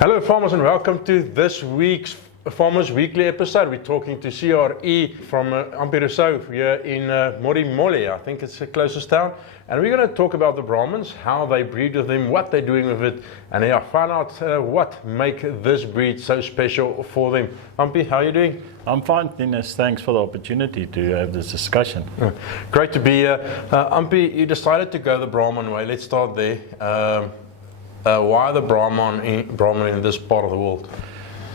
Hello farmers and welcome to this week's Farmers Weekly episode. We're talking to CRE from Ampie Rossouw here in Morimole, I think it's the closest town. And we're going to talk about the Brahmans, how they breed with them, what they're doing with it, and find out what make this breed so special for them. Ampie, how are you doing? I'm fine, Tinus. Thanks for the opportunity to have this discussion. Great to be here. Ampie, you decided to go the Brahman way. Let's start there. Why the Brahman in this part of the world?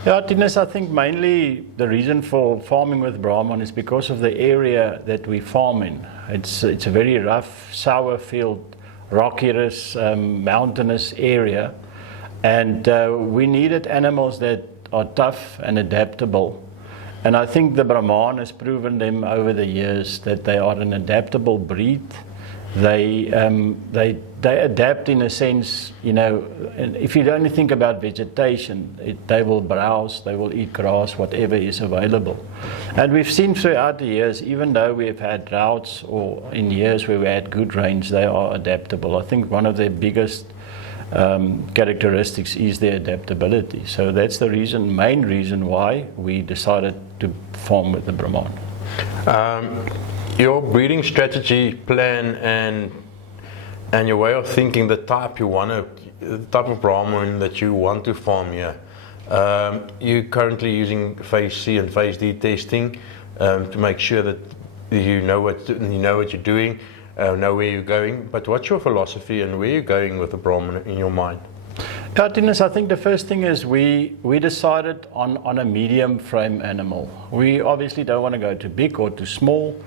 Yeah, Tinus, I think mainly the reason for farming with Brahman is because of the area that we farm in. It's a very rough, sour field, rockiest, mountainous area, and we needed animals that are tough and adaptable. And I think the Brahman has proven them over the years that they are an adaptable breed. They adapt in a sense, and if you only think about vegetation, they will browse, they will eat grass, whatever is available. And we've seen throughout the years, even though we've had droughts or in years where we had good rains, they are adaptable. I think one of their biggest characteristics is their adaptability. So that's the main reason why we decided to farm with the Brahman. Your breeding strategy plan and your way of thinking, the type of Brahman that you want to farm here. You're currently using phase C and phase D testing to make sure that you know what you're doing, know where you're going. But what's your philosophy and where you're going with the Brahman in your mind? Tinus, I think the first thing is we decided on a medium frame animal. We obviously don't want to go too big or too small,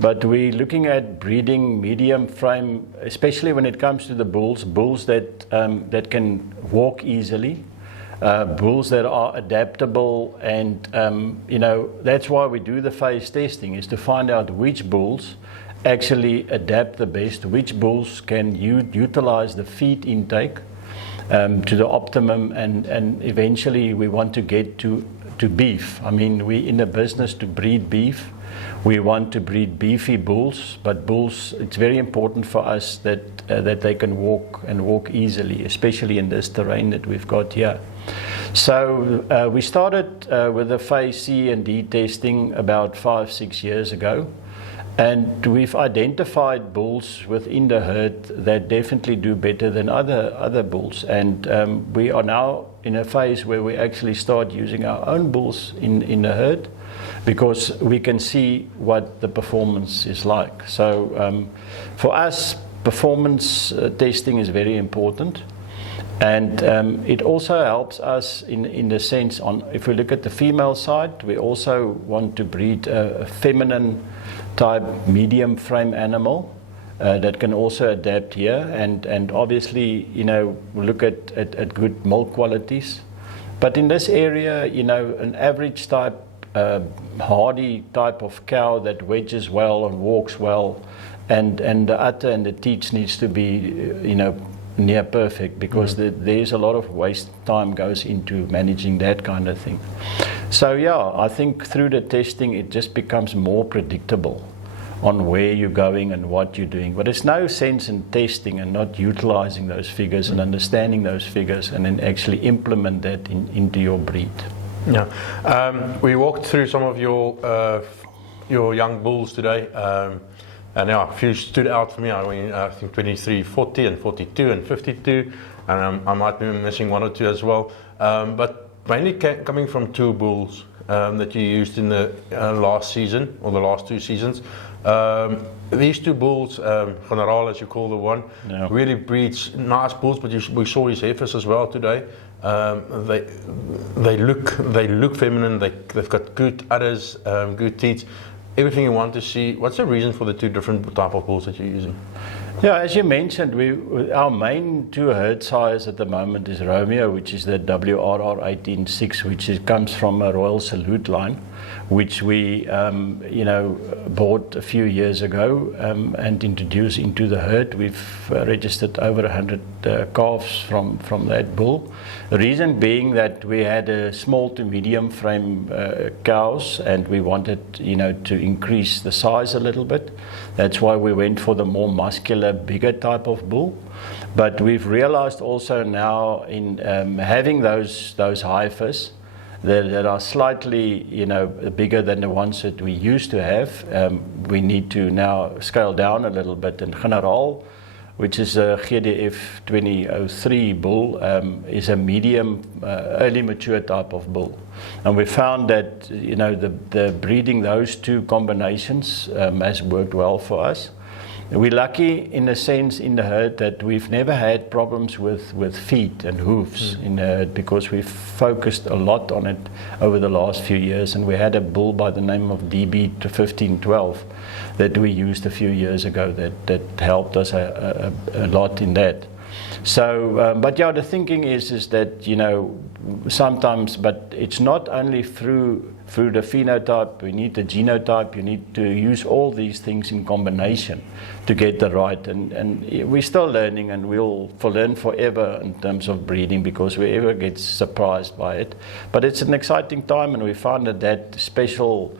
but we're looking at breeding medium frame, especially when it comes to the bulls that can walk easily, bulls that are adaptable, and that's why we do the phase testing, is to find out which bulls actually adapt the best, which bulls can utilize the feed intake to the optimum, and eventually we want to get to beef. I mean, we're in the business to breed beef. We want to breed beefy bulls, but bulls, it's very important for us that they can walk easily, especially in this terrain that we've got here. So we started with the phase C and D testing about 5-6 years ago. And we've identified bulls within the herd that definitely do better than other bulls. And we are now in a phase where we actually start using our own bulls in the herd, because we can see what the performance is like. So for us, performance testing is very important. And it also helps us in the sense if we look at the female side, we also want to breed a feminine type medium frame animal that can also adapt here, and obviously we look at good milk qualities. But in this area, an average type hardy type of cow that wedges well and walks well, and the udder and the teats needs to be near perfect, because there's a lot of waste time goes into managing that kind of thing. So yeah, I think through the testing it just becomes more predictable on where you're going and what you're doing. But there's no sense in testing and not utilizing those figures and understanding those figures and then actually implement that into your breed. Yeah, we walked through some of your young bulls today. And a few stood out for me. I mean, I think 23, 40 and 42 and 52, and I might be missing one or two as well. But mainly coming from two bulls that you used in the last season, or the last 2 seasons. These 2 bulls, General as you call the one, really breeds nice bulls, but we saw his heifers as well today. They look feminine, they've got good udders, good teeth. Everything you want to see. What's the reason for the 2 different type of bulls that you're using? Yeah, as you mentioned, our main 2 herd size at the moment is Romeo, which is the WRR 18.6, which comes from a Royal Salute line, which we bought a few years ago and introduced into the herd. We've registered over 100 calves from that bull. The reason being that we had a small to medium frame cows, and we wanted to increase the size a little bit. That's why we went for the more muscular, bigger type of bull. But we've realized also now in having those heifers that are slightly, bigger than the ones that we used to have, we need to now scale down a little bit. And Generaal, which is a GDF 2003 bull, is a medium, early mature type of bull. And we found that, the breeding those two combinations has worked well for us. We're lucky in a sense in the herd that we've never had problems with feet and hoofs in the herd, because we've focused a lot on it over the last few years. And we had a bull by the name of DB 1512 that we used a few years ago that helped us a lot in that. So, but yeah, the thinking is that, sometimes, but it's not only through the phenotype, we need the genotype, you need to use all these things in combination to get the right. And we're still learning, and we'll learn forever in terms of breeding, because we ever get surprised by it. But it's an exciting time, and we found that special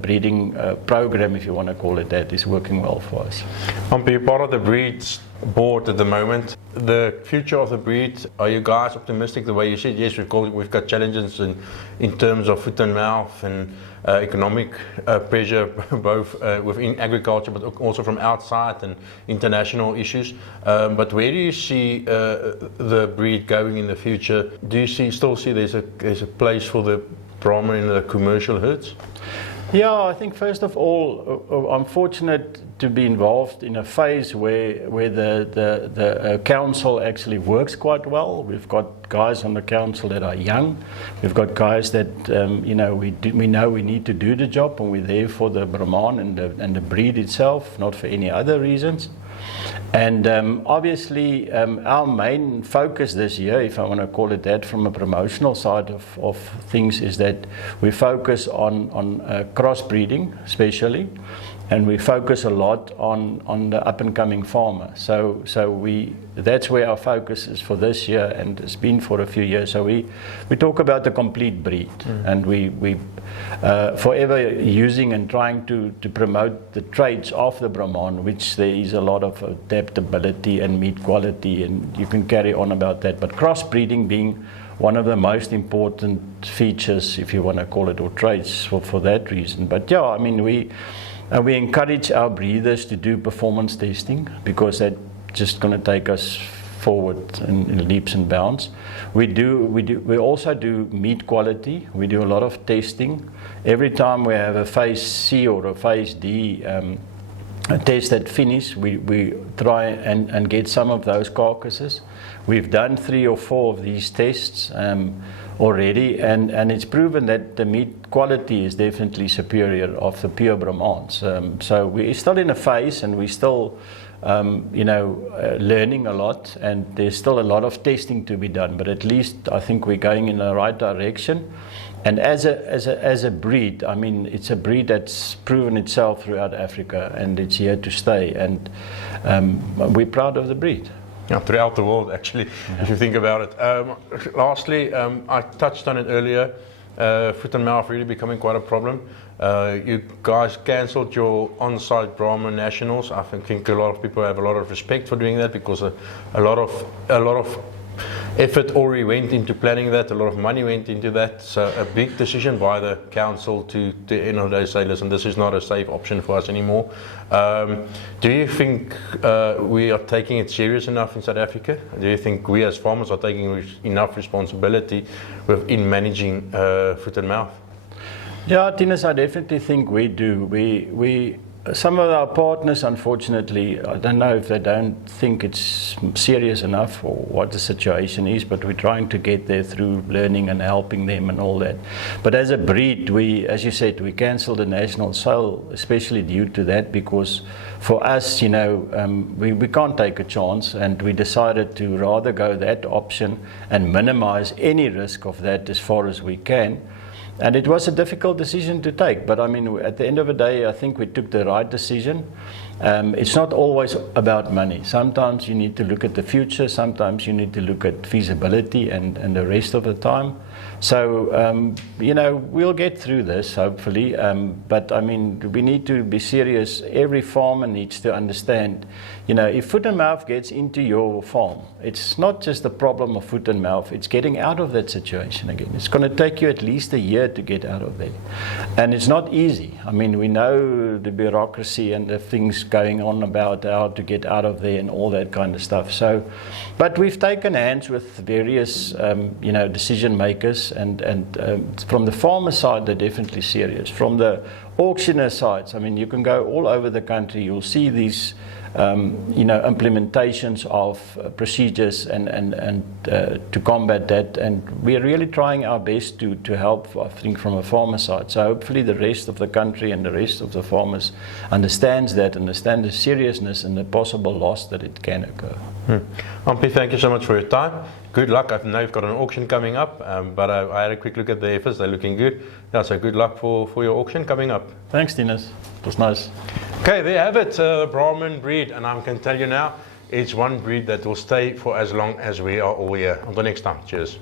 breeding program, if you want to call it that, is working well for us. Ampie, you're part of the breeds board at the moment. The future of the breed, are you guys optimistic the way you said? Yes, we've got challenges in terms of foot and mouth and economic pressure, both within agriculture, but also from outside, and international issues. But where do you see the breed going in the future? Do you still see there's a place for the Brahman in the commercial herds? Yeah, I think first of all, I'm fortunate to be involved in a phase where the council actually works quite well. We've got guys on the council that are young. We've got guys that we know we need to do the job, and we're there for the Brahman and the breed itself, not for any other reasons. And obviously, our main focus this year, if I want to call it that, from a promotional side of things, is that we focus on crossbreeding, especially, and we focus a lot on the up-and-coming farmer. So that's where our focus is for this year, and it's been for a few years. So we talk about the complete breed, and we forever using and trying to promote the traits of the Brahman, which there is a lot of adaptability and meat quality, and you can carry on about that. But crossbreeding being one of the most important features, if you want to call it, or traits for that reason. But yeah, I mean, we encourage our breeders to do performance testing, because that's just going to take us forward in leaps and bounds. We also do meat quality. We do a lot of testing. Every time we have a phase C or a phase D test that finish, we try and get some of those carcasses. We've done 3 or 4 of these tests already, and it's proven that the meat quality is definitely superior of the pure Brahmans. So we're still in a phase, and we're still learning a lot, and there's still a lot of testing to be done, but at least I think we're going in the right direction. And as a breed, I mean, it's a breed that's proven itself throughout Africa, and it's here to stay, and we're proud of the breed. Yeah, throughout the world, actually, if you think about it. Lastly, I touched on it earlier, foot and mouth really becoming quite a problem. You guys cancelled your on-site Brahman nationals. I think a lot of people have a lot of respect for doing that, because a lot of effort already went into planning that, a lot of money went into that. So a big decision by the council to they say, listen, this is not a safe option for us anymore. Do you think we are taking it serious enough in South Africa? Do you think we as farmers are taking enough responsibility in managing foot and mouth? Yeah, Tinus, I definitely think we do. We some of our partners, unfortunately, I don't know if they don't think it's serious enough or what the situation is, but we're trying to get there through learning and helping them and all that. But as a breed, as you said, we cancelled the national sale, especially due to that, because for us, we can't take a chance, and we decided to rather go that option and minimize any risk of that as far as we can. And it was a difficult decision to take, but I mean, at the end of the day, I think we took the right decision. It's not always about money. Sometimes you need to look at the future, sometimes you need to look at feasibility and the rest of the time. So, you know, we'll get through this, hopefully, but I mean, we need to be serious. Every farmer needs to understand, you know, if foot and mouth gets into your farm, it's not just a problem of foot and mouth, it's getting out of that situation again. It's going to take you at least a year to get out of there. And it's not easy. I mean, we know the bureaucracy and the things going on about how to get out of there and all that kind of stuff. So, but we've taken hands with various, you know, decision makers, and from the farmer side, they're definitely serious. From the auctioneer sides, I mean, you can go all over the country, you'll see these you know, implementations of procedures and to combat that, and we're really trying our best to help, I think, from a farmer side. So hopefully the rest of the country and the rest of the farmers understands that, understand the seriousness and the possible loss that it can occur. Ampie, thank you so much for your time. Good luck. I know you've got an auction coming up, but I had a quick look at the heifers. They're looking good. Yeah, so good luck for your auction coming up. Thanks, Tinus. It was nice. Okay, there you have it, the Brahman breed, and I can tell you now, it's one breed that will stay for as long as we are all here. Until next time, cheers.